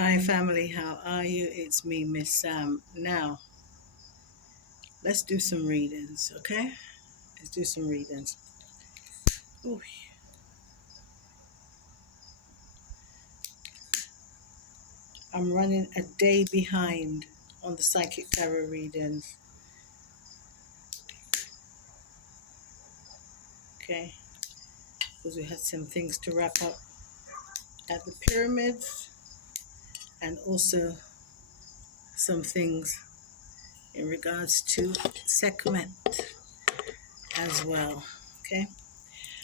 Hi family, how are you? It's me, Miss Sam. Now, let's do some readings, okay? Let's do some readings. Ooh. I'm running a day behind on the psychic tarot readings, okay? Because we had some things to wrap up at the pyramids and also some things in regards to Sekhmet as well, okay?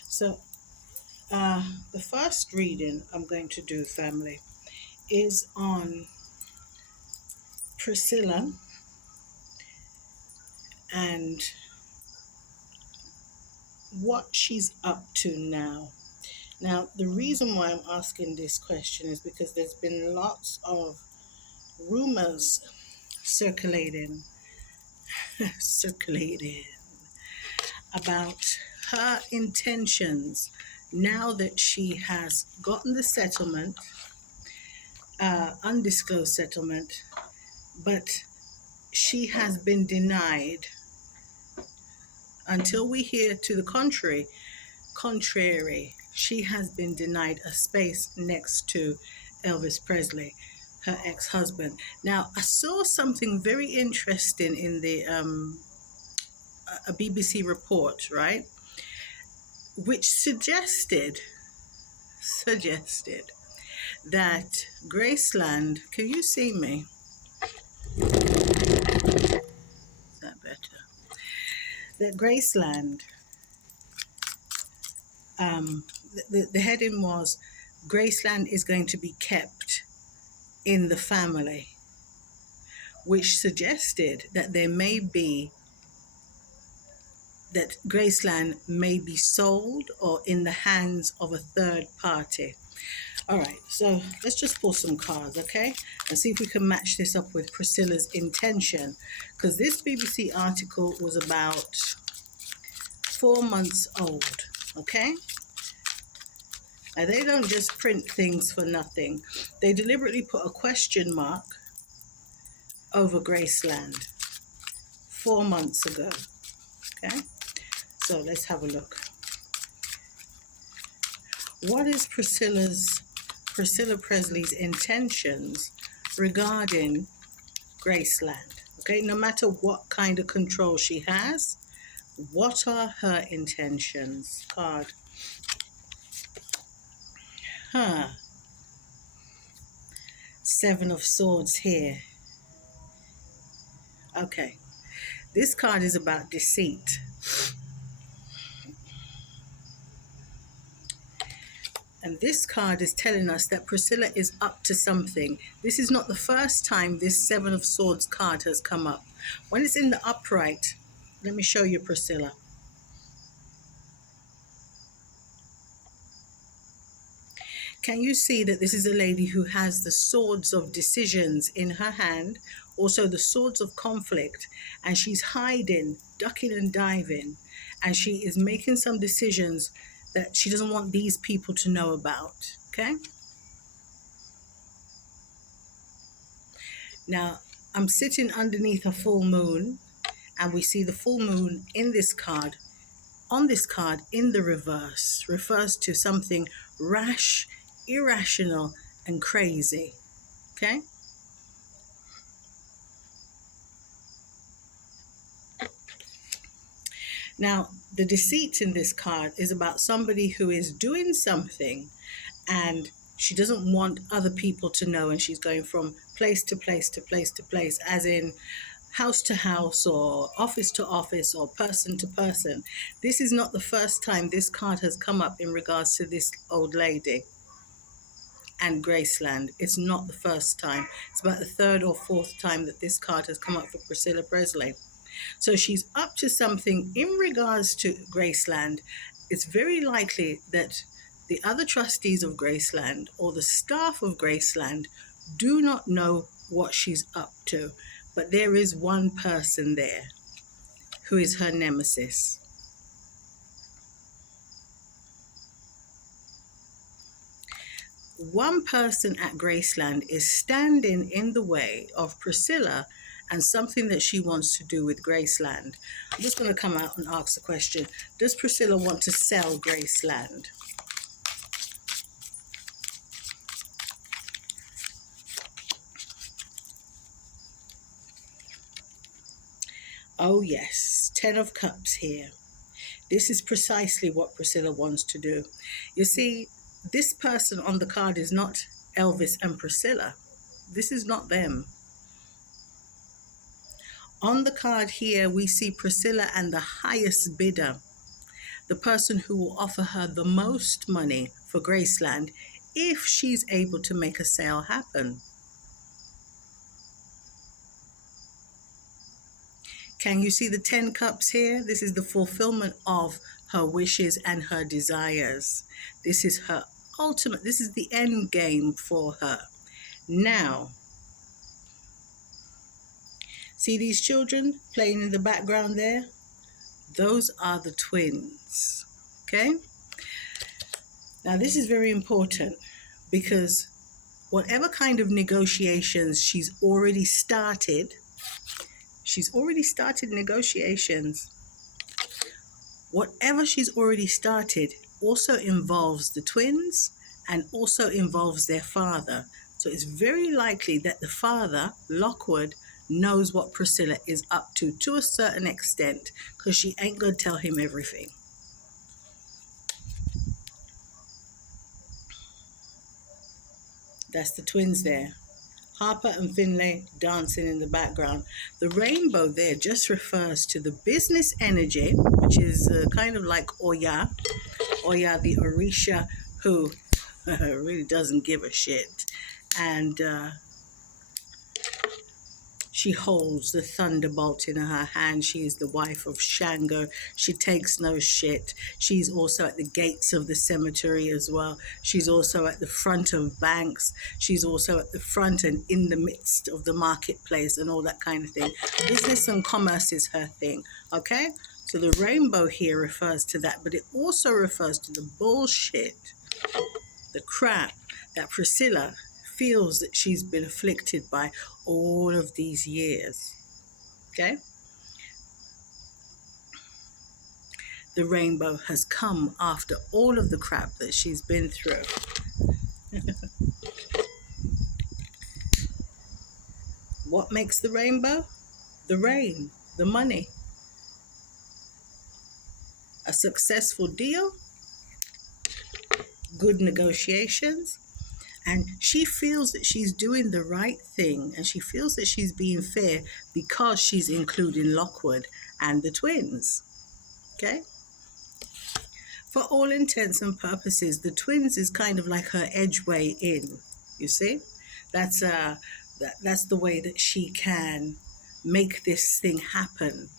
So, the first reading I'm going to do, family, is on Priscilla and what she's up to now. Now, the reason why I'm asking this question is because there's been lots of rumors circulating, circulating about her intentions now that she has gotten the settlement, undisclosed settlement, but she has been denied until we hear to the contrary. She has been denied a space next to Elvis Presley, her ex-husband. Now, I saw something very interesting in the a BBC report, right, which suggested that Graceland. Can you see me? Is that better? That Graceland. The heading was Graceland is going to be kept in the family, which suggested that that Graceland may be sold or in the hands of a third party. All right, so let's just pull some cards, okay? And see if we can match this up with Priscilla's intention. Because this BBC article was about 4 months old, okay? Now, they don't just print things for nothing. They deliberately put a question mark over Graceland 4 months ago, okay? So let's have a look. What is Priscilla Presley's intentions regarding Graceland? Okay, no matter what kind of control she has, what are her intentions? Card. Seven of Swords here. Okay, this card is about deceit. And this card is telling us that Priscilla is up to something. This is not the first time this Seven of Swords card has come up. When it's in the upright, let me show you Priscilla. Can you see that this is a lady who has the swords of decisions in her hand, also the swords of conflict, and she's hiding, ducking and diving, and she is making some decisions that she doesn't want these people to know about, okay? Now, I'm sitting underneath a full moon, and we see the full moon in this card, on this card in the reverse, refers to something rash, irrational, and crazy, okay? Now, the deceit in this card is about somebody who is doing something and she doesn't want other people to know, and she's going from place to place to place to place, as in house to house or office to office or person to person. This is not the first time this card has come up in regards to this old lady and Graceland. It's not the first time. It's about the third or fourth time that this card has come up for Priscilla Presley. So she's up to something in regards to Graceland. It's very likely that the other trustees of Graceland or the staff of Graceland do not know what she's up to. But there is one person there who is her nemesis. one person at Graceland is standing in the way of Priscilla and something that she wants to do with Graceland. I'm just going to come out and ask the question, does Priscilla want to sell Graceland? Oh yes, 10 of Cups here. This is precisely what Priscilla wants to do. You see, this person on the card is not Elvis and Priscilla. This is not them. On the card here, we see Priscilla and the highest bidder, the person who will offer her the most money for Graceland if she's able to make a sale happen. Can you see the 10 cups here? This is the fulfillment of her wishes and her desires. This is her ultimate, this is the end game for her. Now, see these children playing in the background there? Those are the twins, okay? Now, this is very important because whatever kind of negotiations she's already started negotiations. Whatever she's already started also involves the twins and also involves their father. So it's very likely that the father, Lockwood, knows what Priscilla is up to a certain extent, because she ain't gonna tell him everything. That's the twins there. Harper and Finlay dancing in the background. The rainbow there just refers to the business energy, which is kind of like Oya the Orisha, who really doesn't give a shit. And she holds the thunderbolt in her hand. She is the wife of Shango. She takes no shit. She's also at the gates of the cemetery as well. She's also at the front of banks. She's also at the front and in the midst of the marketplace and all that kind of thing. Business and commerce is her thing, okay? So the rainbow here refers to that, but it also refers to the bullshit, the crap that Priscilla feels that she's been afflicted by all of these years, okay? The rainbow has come after all of the crap that she's been through. What makes the rainbow? The rain, the money. A successful deal, good negotiations, and she feels that she's doing the right thing and she feels that she's being fair because she's including Lockwood and the twins, okay? For all intents and purposes, the twins is kind of like her edgeway in, you see? That's the way that she can make this thing happen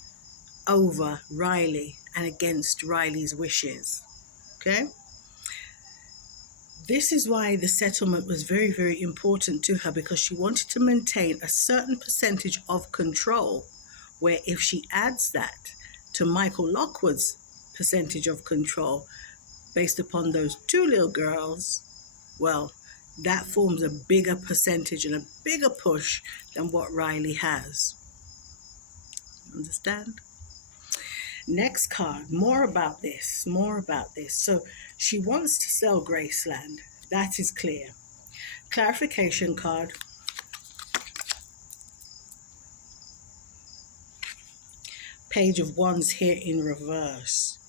over Riley and against Riley's wishes, okay? This is why the settlement was very, very important to her, because she wanted to maintain a certain percentage of control, where if she adds that to Michael Lockwood's percentage of control based upon those two little girls, well, that forms a bigger percentage and a bigger push than what Riley has. Understand? Next card, more about this. So she wants to sell Graceland. That is clear. Clarification card. Page of Wands here in reverse.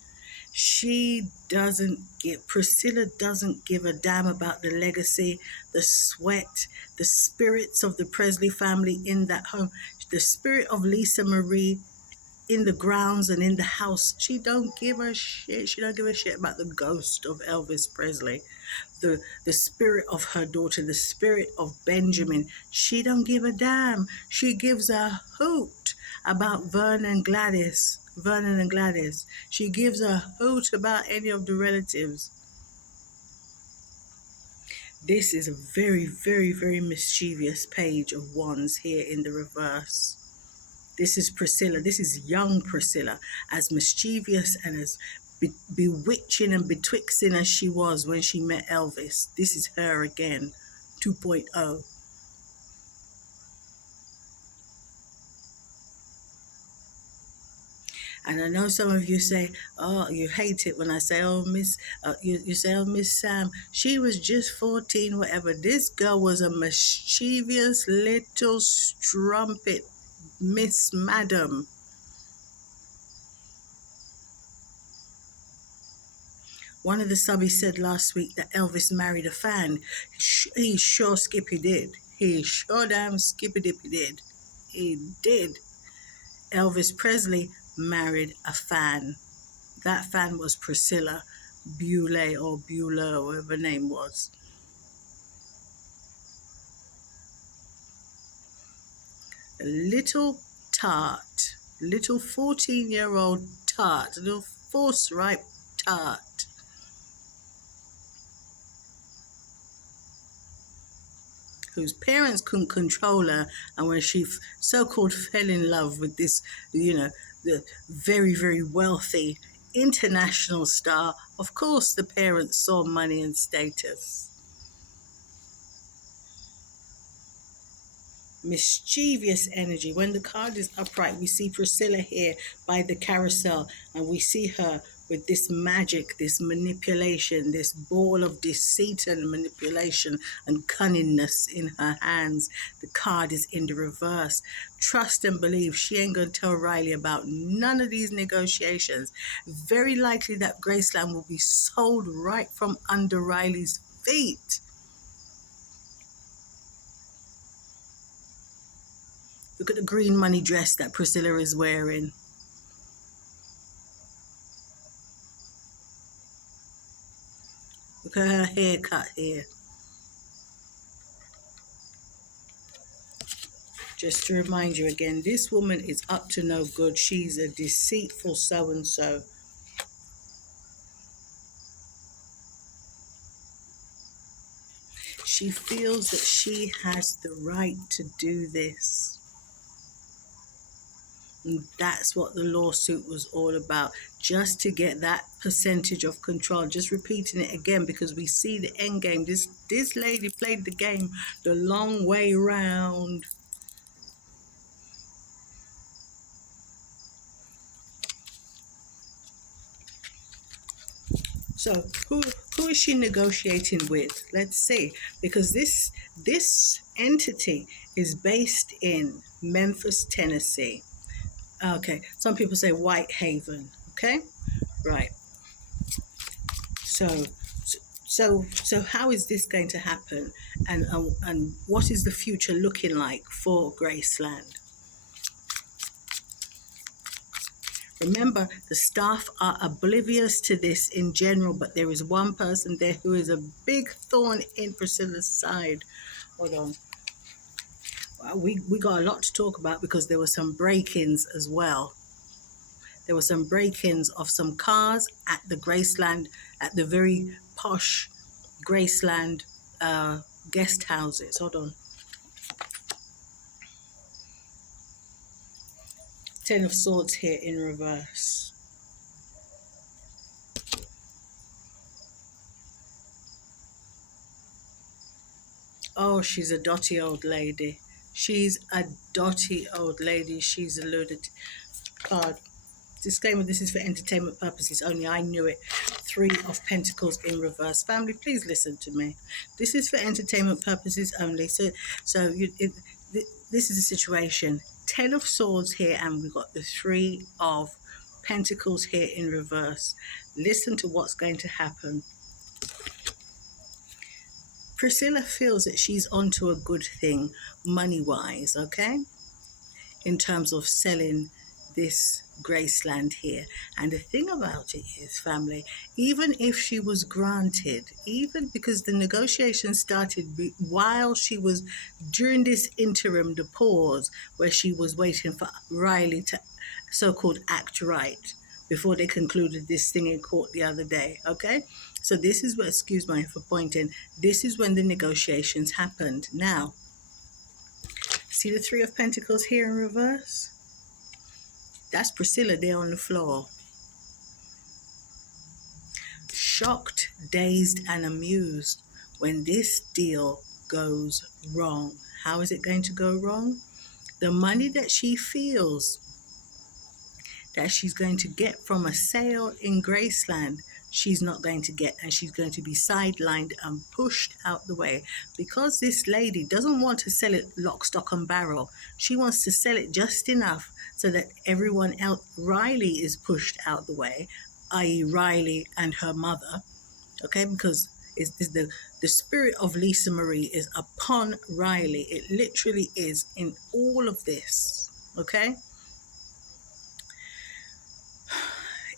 Priscilla doesn't give a damn about the legacy, the sweat, the spirits of the Presley family in that home, the spirit of Lisa Marie in the grounds and in the house. She don't give a shit. She don't give a shit about the ghost of Elvis Presley, the spirit of her daughter, the spirit of Benjamin. She don't give a damn. She gives a hoot about Vernon and Gladys. She gives a hoot about any of the relatives. This is a very, very, very mischievous page of Wands here in the reverse. This is Priscilla. This is young Priscilla, as mischievous and as bewitching and betwixting as she was when she met Elvis. This is her again, 2.0. And I know some of you say, "Oh, you hate it when I say, oh, Miss," you say, "Oh, Miss Sam, she was just 14, whatever." This girl was a mischievous little strumpet, Miss Madam. One of the subbies said last week that Elvis married a fan. He sure Skippy did. He sure damn Skippy Dippy did. He did. Elvis Presley married a fan. That fan was Priscilla Bule or Bueller, whatever her name was. A little tart, little 14-year-old tart, a little force-ripe tart, whose parents couldn't control her, and when she so-called fell in love with this, the very, very wealthy international star, of course the parents saw money and status. Mischievous energy. When the card is upright, we see Priscilla here by the carousel, and we see her with this magic, this manipulation, this ball of deceit and manipulation and cunningness in her hands. The card is in the reverse. Trust and believe. She ain't going to tell Riley about none of these negotiations. Very likely that Graceland will be sold right from under Riley's feet. Look at the green money dress that Priscilla is wearing. Look at her haircut here. Just to remind you again, this woman is up to no good. She's a deceitful so-and-so. She feels that she has the right to do this. And that's what the lawsuit was all about, just to get that percentage of control. Just repeating it again because we see the end game. This lady played the game the long way round. So who is she negotiating with? Let's see, because this entity is based in Memphis, Tennessee. Okay, some people say Whitehaven. Okay, right. So how is this going to happen, and what is the future looking like for Graceland? Remember, the staff are oblivious to this in general, but there is one person there who is a big thorn in Priscilla's side. Hold on. We got a lot to talk about because there were some break-ins as well. There were some break-ins of some cars at the Graceland, at the very posh Graceland guest houses. Hold on. Ten of Swords here in reverse. Oh, she's a dotty old lady. She's a dotty old lady. She's a loaded card. Disclaimer, this is for entertainment purposes only. I knew it. Three of Pentacles in reverse. Family, please listen to me. This is for entertainment purposes only. So this is a situation. Ten of Swords here, and we've got the Three of Pentacles here in reverse. Listen to what's going to happen. Priscilla feels that she's onto a good thing money-wise, okay? In terms of selling this Graceland here. And the thing about it is, family, even if she was granted, even because the negotiations started while she was, during this interim, the pause, where she was waiting for Riley to so-called act right before they concluded this thing in court the other day, okay? So this is what, excuse me for pointing, this is when the negotiations happened. Now, see the Three of Pentacles here in reverse? That's Priscilla there on the floor. shocked, dazed, and amused when this deal goes wrong. How is it going to go wrong? The money that she feels that she's going to get from a sale in Graceland, she's not going to get, and she's going to be sidelined and pushed out the way because this lady doesn't want to sell it lock, stock, and barrel. She wants to sell it just enough so that everyone else, Riley, is pushed out the way, i.e. Riley and her mother, okay, because it's the spirit of Lisa Marie is upon Riley. It literally is in all of this, okay?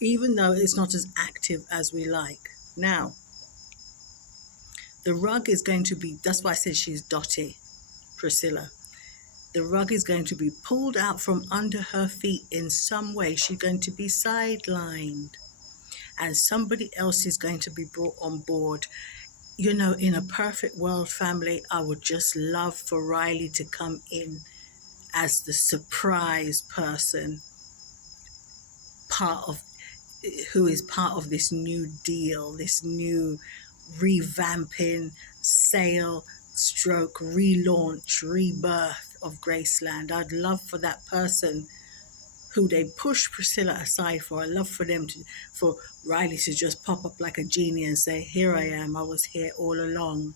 Even though it's not as active as we like. Now, the rug is going to be, that's why I said she's dotty, Priscilla. The rug is going to be pulled out from under her feet in some way. She's going to be sidelined. And somebody else is going to be brought on board. You know, in a perfect world, family, I would just love for Riley to come in as the surprise person, who is part of this new deal, this new revamping, sale, stroke, relaunch, rebirth of Graceland. I'd love for that person who they push Priscilla aside for. I'd love for Riley to just pop up like a genie and say, here I am, I was here all along.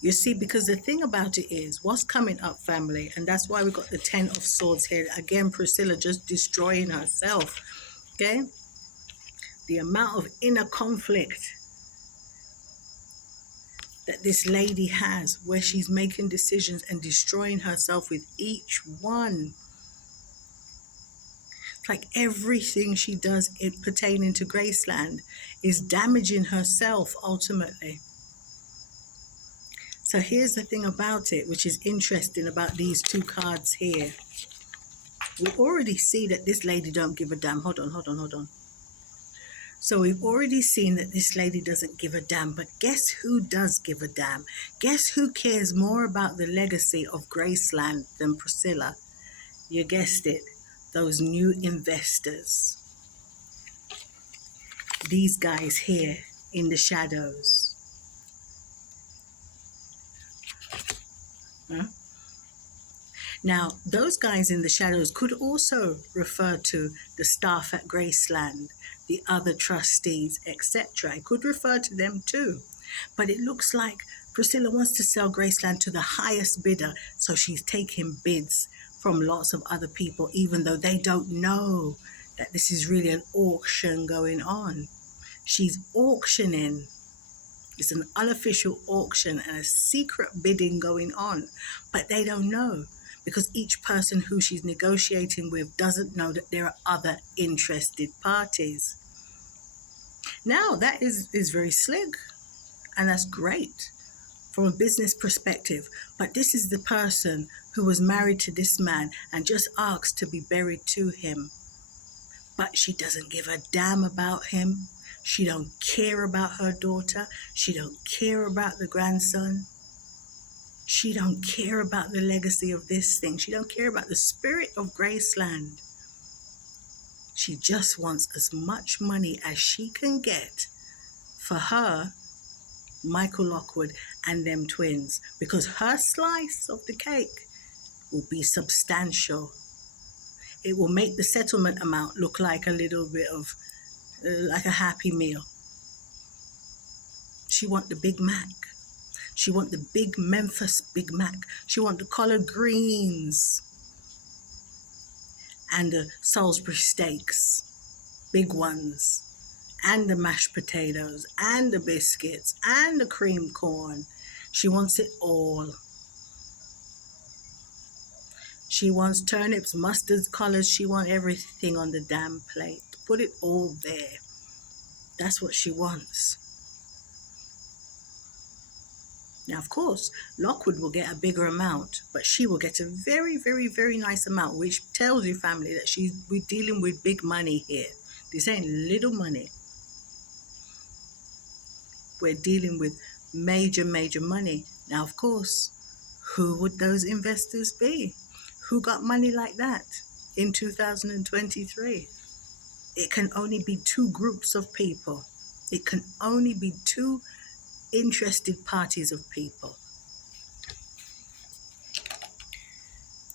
You see, because the thing about it is, what's coming up, family, and that's why we got the 10 of Swords here. Again, Priscilla just destroying herself, okay? The amount of inner conflict that this lady has, where she's making decisions and destroying herself with each one. It's like everything she does pertaining to Graceland is damaging herself ultimately. So here's the thing about it, which is interesting about these two cards here. We already see that this lady don't give a damn. Hold on. So we've already seen that this lady doesn't give a damn, but guess who does give a damn? Guess who cares more about the legacy of Graceland than Priscilla? You guessed it, those new investors. These guys here in the shadows. Huh? Now, those guys in the shadows could also refer to the staff at Graceland, the other trustees, etc. It could refer to them too. But it looks like Priscilla wants to sell Graceland to the highest bidder, so she's taking bids from lots of other people, even though they don't know that this is really an auction going on. She's auctioning. It's an unofficial auction and a secret bidding going on, but they don't know, because each person who she's negotiating with doesn't know that there are other interested parties. Now, that is very slick, and that's great from a business perspective. But this is the person who was married to this man and just asked to be buried to him. But she doesn't give a damn about him. She don't care about her daughter. She don't care about the grandson. She don't care about the legacy of this thing. She don't care about the spirit of Graceland. She just wants as much money as she can get for her, Michael Lockwood, and them twins, because her slice of the cake will be substantial. It will make the settlement amount look like a little bit of, like a Happy Meal. She want the Big Mac. She want the big Memphis Big Mac. She want the collard greens and the Salisbury steaks, big ones, and the mashed potatoes and the biscuits and the cream corn. She wants it all. She wants turnips, mustards, collards. She wants everything on the damn plate. Put it all there. That's what she wants. Now, of course, Lockwood will get a bigger amount, but she will get a very, very, very nice amount, which tells you, family, that we're dealing with big money here. This ain't little money. We're dealing with major, major money. Now, of course, who would those investors be? Who got money like that in 2023? It can only be two groups of people. It can only be two interested parties of people.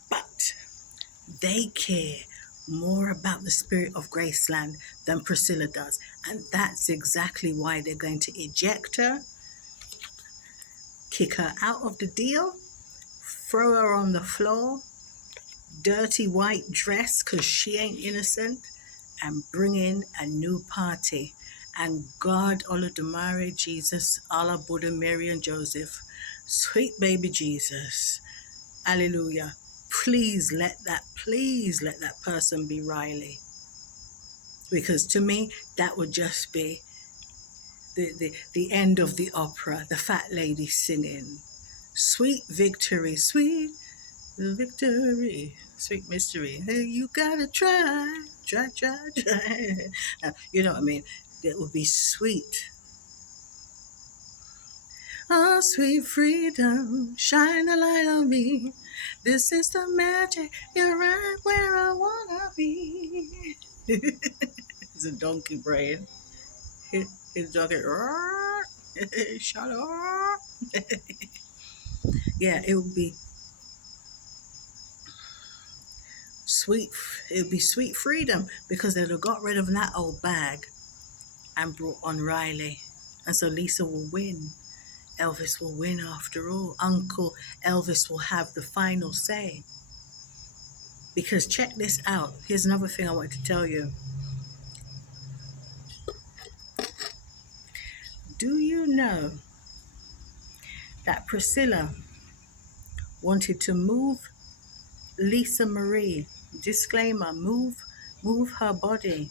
But they care more about the spirit of Graceland than Priscilla does. And that's exactly why they're going to eject her, kick her out of the deal, throw her on the floor, dirty white dress because she ain't innocent, and bring in a new party. And God, Olodumare, Jesus, Allah, Buddha, Mary, and Joseph, sweet baby Jesus, hallelujah. Please let that person be Riley. Because to me, that would just be the end of the opera, the fat lady singing. Sweet victory, sweet victory, sweet mystery. Hey, you gotta try. You know what I mean? It would be sweet. Oh, sweet freedom, shine a light on me. This is the magic, you're right where I wanna be. It's a donkey brain. His donkey, shut up. Yeah, it would be sweet. It would be sweet freedom because they'd have got rid of that old bag and brought on Riley. And so Lisa will win. Elvis will win after all. Uncle Elvis will have the final say. Because check this out. Here's another thing I want to tell you. Do you know that Priscilla wanted to move Lisa Marie, disclaimer, move her body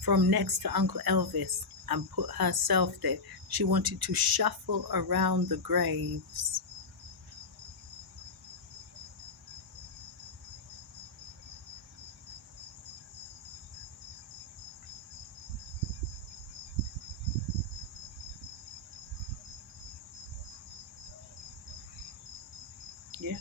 from next to Uncle Elvis and put herself there. She wanted to shuffle around the graves. Yeah.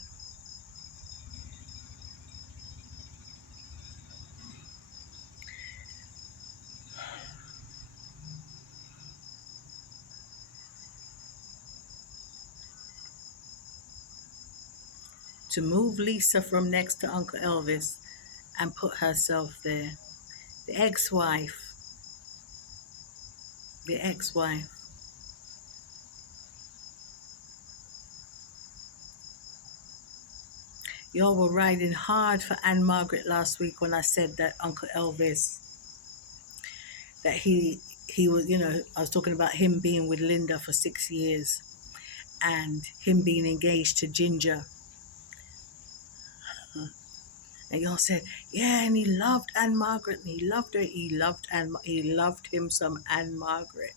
To move Lisa from next to Uncle Elvis and put herself there. The ex-wife. The ex-wife. Y'all were riding hard for Anne Margaret last week when I said that Uncle Elvis, that he was, I was talking about him being with Linda for 6 years and him being engaged to Ginger. And y'all said, yeah, and he loved Anne Margaret, and he loved her. He loved him some Anne Margaret.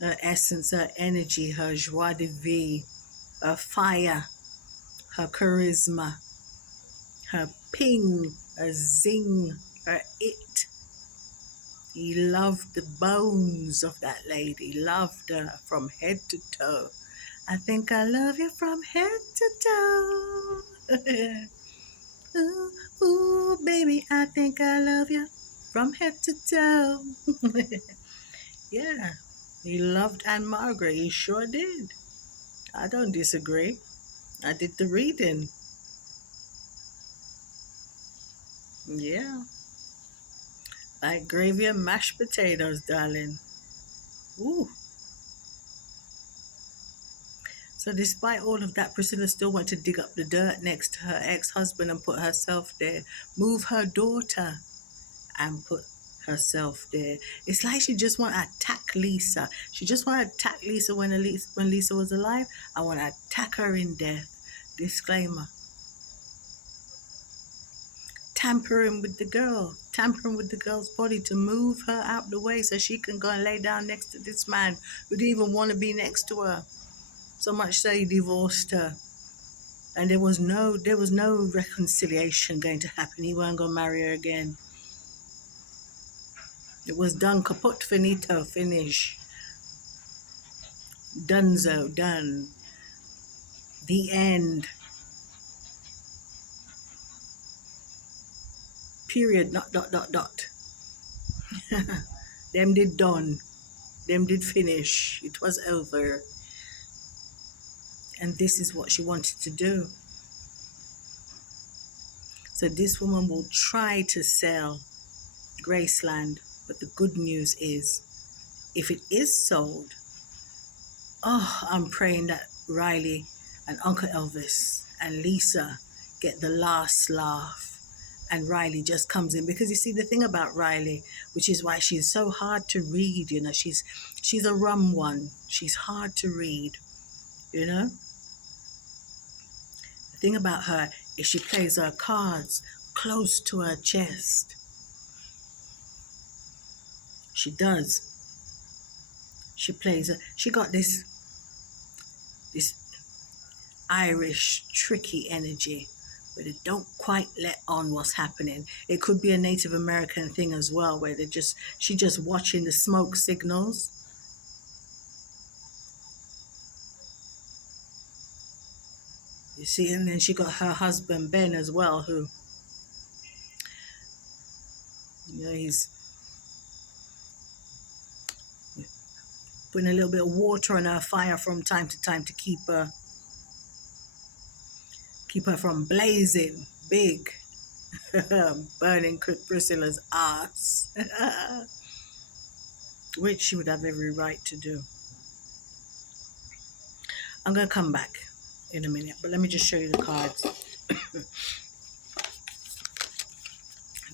Her essence, her energy, her joie de vivre, her fire, her charisma, her ping, her zing, her it. He loved the bones of that lady, loved her from head to toe. I think I love you from head to toe. Ooh, ooh, baby, I think I love you from head to toe. Yeah, he loved Anne Margaret. He sure did. I don't disagree. I did the reading. Yeah, like gravy and mashed potatoes, darling. Ooh. So despite all of that, Priscilla still went to dig up the dirt next to her ex-husband and put herself there. Move her daughter and put herself there. It's like she just want to attack Lisa. She just want to attack Lisa when Lisa was alive. I want to attack her in death. Disclaimer. Tampering with the girl's body to move her out the way so she can go and lay down next to this man who didn't even want to be next to her. So much so he divorced her. And there was no reconciliation going to happen. He weren't going to marry her again. It was done, kaput, finito, finish. Dunzo, done. The end. period, not dot, dot, dot. Them did done. Them did finish. It was over. And this is what she wanted to do. So this woman will try to sell Graceland, but the good news is, if it is sold, I'm praying that Riley and Uncle Elvis and Lisa get the last laugh, and Riley just comes in. Because you see, the thing about Riley, which is why she's so hard to read, you know, she's a rum one. She's hard to read, you know. The thing about her is she plays her cards close to her chest. She does. She plays her. She got this Irish tricky energy where they don't quite let on what's happening. It could be a Native American thing as well, where she just watching the smoke signals. You see, and then she got her husband Ben as well, who, you know, he's putting a little bit of water on her fire from time to time to keep her from blazing big, burning Priscilla's ass, which she would have every right to do. I'm going to come back in a minute, but let me just show you the cards.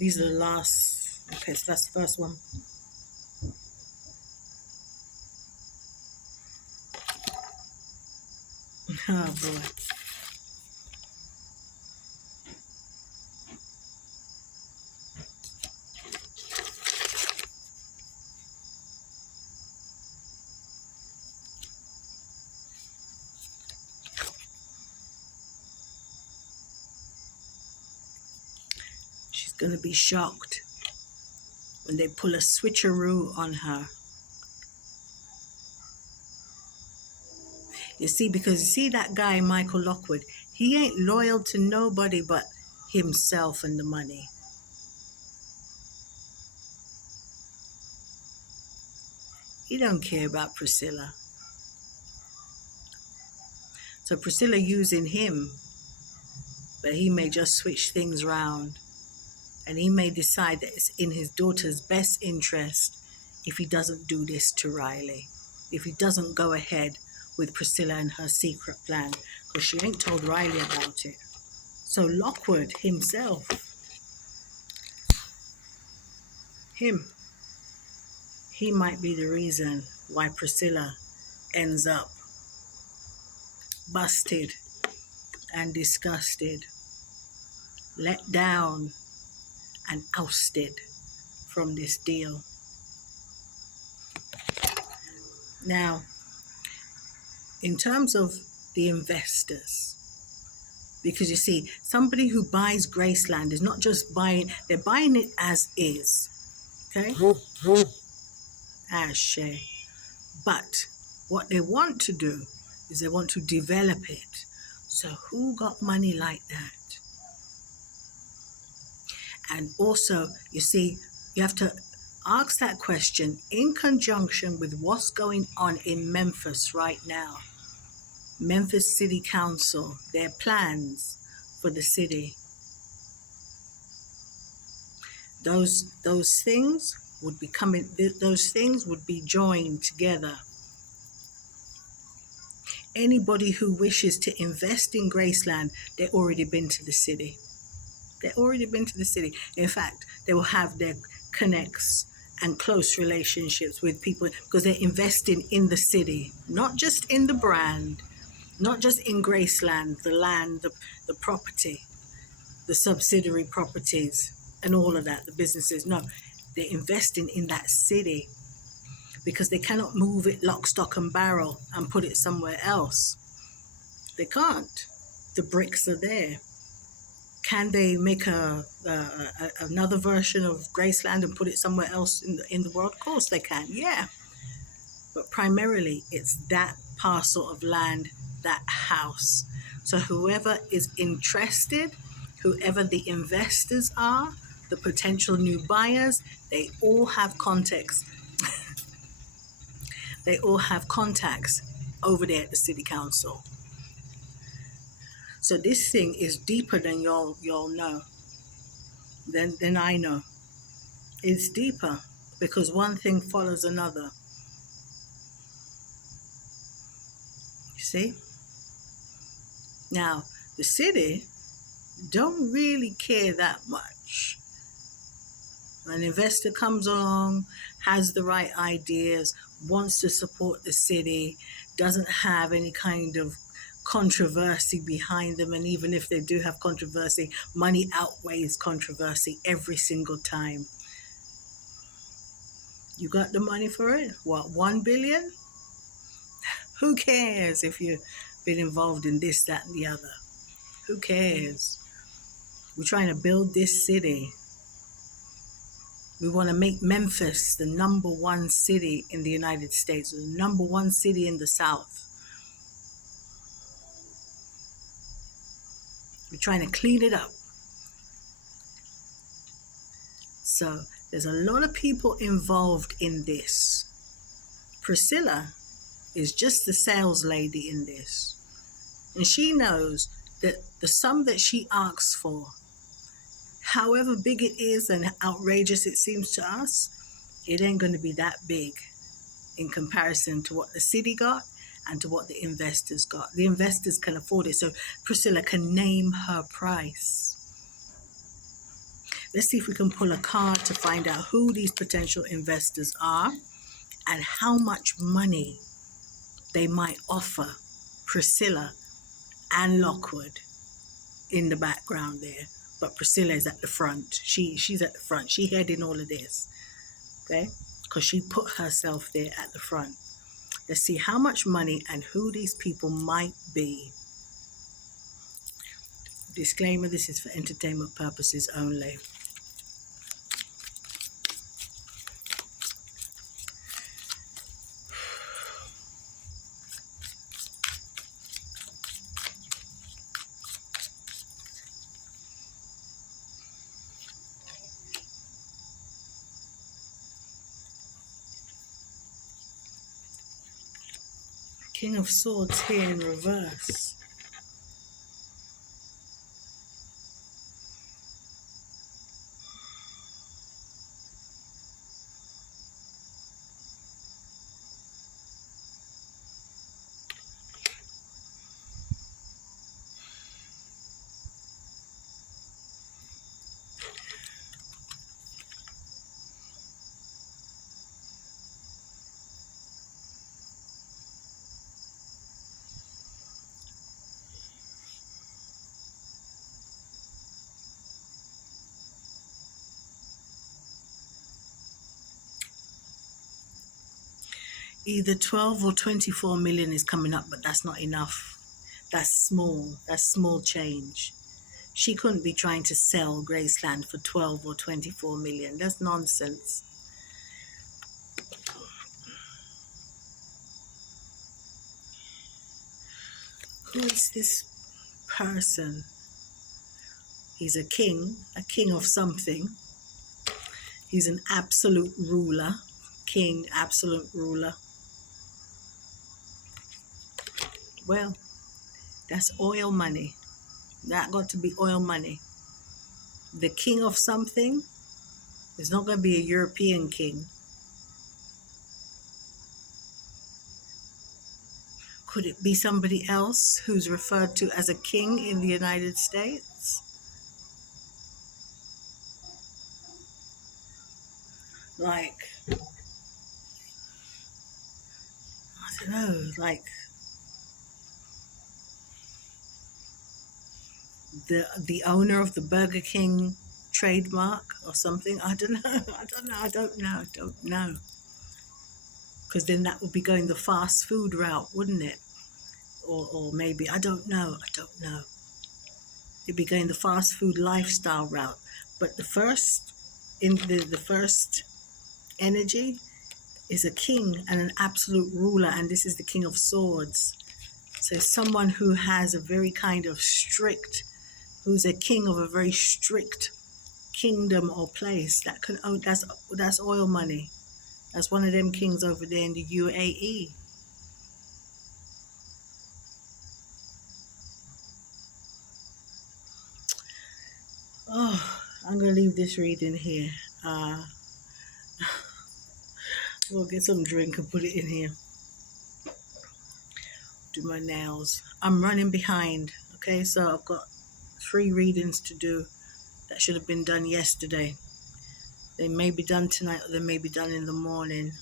These are the last. Okay, so that's the first one. Oh boy. She's going to be shocked when they pull a switcheroo on her. You see, because you see that guy, Michael Lockwood, he ain't loyal to nobody but himself and the money. He don't care about Priscilla. So Priscilla using him, but he may just switch things round. And he may decide that it's in his daughter's best interest if he doesn't do this to Riley. If he doesn't go ahead with Priscilla and her secret plan, because she ain't told Riley about it. So Lockwood himself, he might be the reason why Priscilla ends up busted and disgusted, let down and ousted from this deal. Now, in terms of the investors, because you see, somebody who buys Graceland is not just buying, they're buying it as is, okay? Ashe. But what they want to do is they want to develop it. So who got money like that? And also, you see, you have to ask that question in conjunction with what's going on in Memphis right now. Memphis City Council, their plans for the city. Those things would be coming, those things would be joined together. Anybody who wishes to invest in Graceland, they've already been to the city. They've already been to the city. In fact, they will have their connects and close relationships with people because they're investing in the city, not just in the brand, not just in Graceland, the land, the property, the subsidiary properties, and all of that, the businesses. No, they're investing in that city because they cannot move it lock, stock, and barrel and put it somewhere else. They can't. The bricks are there. Can they make another version of Graceland and put it somewhere else in the world? Of course they can, yeah. But primarily, it's that parcel of land, that house. So whoever is interested, whoever the investors are, the potential new buyers, they all have context. They all have contacts over there at the city council. So this thing is deeper than y'all know. Than I know. It's deeper because one thing follows another. You see? Now, the city don't really care that much. An investor comes along, has the right ideas, wants to support the city, doesn't have any kind of controversy behind them, and even if they do have controversy, money outweighs controversy every single time. You got the money for it? What, 1 billion? Who cares if you've been involved in this, that, and the other? Who cares? We're trying to build this city. We want to make Memphis the #1 city in the United States, the #1 city in the South. We're trying to clean it up. So there's a lot of people involved in this. Priscilla is just the sales lady in this. And she knows that the sum that she asks for, however big it is and outrageous it seems to us, it ain't going to be that big in comparison to what the city got and to what the investors got. The investors can afford it, so Priscilla can name her price. Let's see if we can pull a card to find out who these potential investors are and how much money they might offer Priscilla and Lockwood in the background there. But Priscilla is at the front. She's at the front. She heading all of this, okay? Because she put herself there at the front. Let's see how much money and who these people might be. Disclaimer, this is for entertainment purposes only. King of Swords here in reverse. Either 12 or 24 million is coming up, but that's not enough. That's small. That's small change. She couldn't be trying to sell Graceland for 12 or 24 million. That's nonsense. Who is this person? He's a king of something. He's an absolute ruler. King, absolute ruler. Well, that's oil money. That got to be oil money. The king of something is not going to be a European king. Could it be somebody else who's referred to as a king in the United States? Like, I don't know, like the owner of the Burger King trademark or something. I don't know. Because then that would be going the fast food route, wouldn't it? Or maybe, I don't know. It'd be going the fast food lifestyle route. But the first energy is a king and an absolute ruler, and this is the King of Swords. So someone who has a very kind of strict, who's a king of a very strict kingdom or place. That can own, that's oil money. That's one of them kings over there in the UAE. Oh, I'm gonna leave this reading here. We'll get some drink and put it in here. Do my nails. I'm running behind. Okay, so I've got 3 readings to do that should have been done yesterday. They may be done tonight or they may be done in the morning.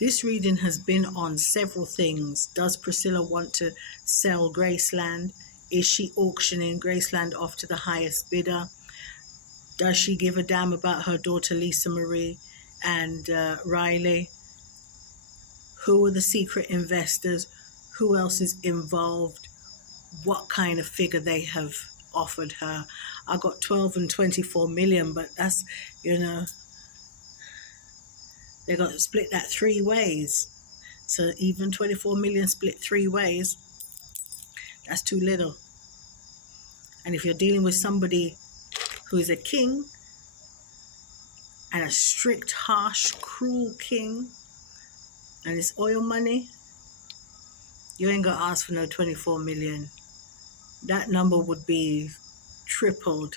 This reading has been on several things. Does Priscilla want to sell Graceland? Is she auctioning Graceland off to the highest bidder? Does she give a damn about her daughter Lisa Marie and Riley? Who are the secret investors? Who else is involved? What kind of figure they have offered her? I got 12 and 24 million, but that's, you know, they got to split that 3 ways. So even 24 million split 3 ways, that's too little. And if you're dealing with somebody who is a king, and a strict, harsh, cruel king, and it's oil money, you ain't gonna ask for no 24 million. That number would be tripled,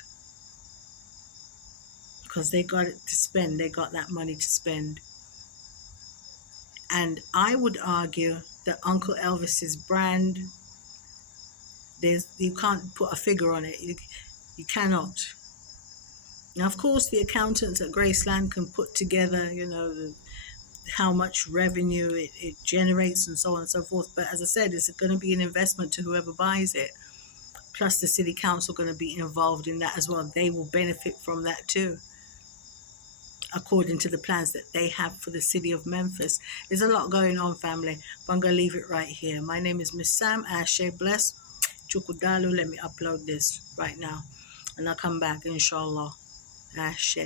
because they got it to spend. They got that money to spend. And I would argue that Uncle Elvis's brand, you can't put a figure on it. You cannot. Now, of course, the accountants at Graceland can put together, you know, how much revenue it generates and so on and so forth. But as I said, it's going to be an investment to whoever buys it. Plus, the city council going to be involved in that as well. They will benefit from that too, according to the plans that they have for the city of Memphis. There's a lot going on, family, but I'm going to leave it right here. My name is Miss Sam. Ashe, bless. ChukwuDAALU. Let me upload this right now, and I'll come back, inshallah. Ashe,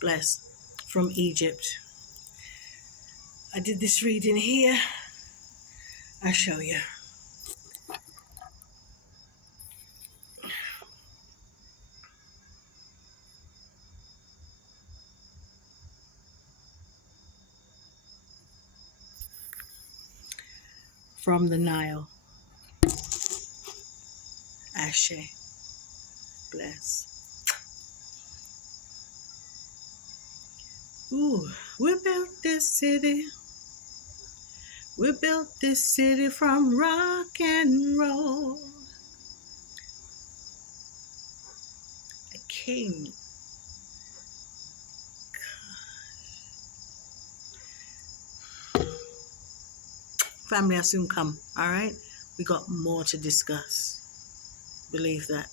bless, from Egypt. I did this reading here. I'll show you. From the Nile. Ashe, bless. Ooh, we built this city. We built this city from rock and roll. A king. Family, I'll soon come, all right? We got more to discuss. Believe that.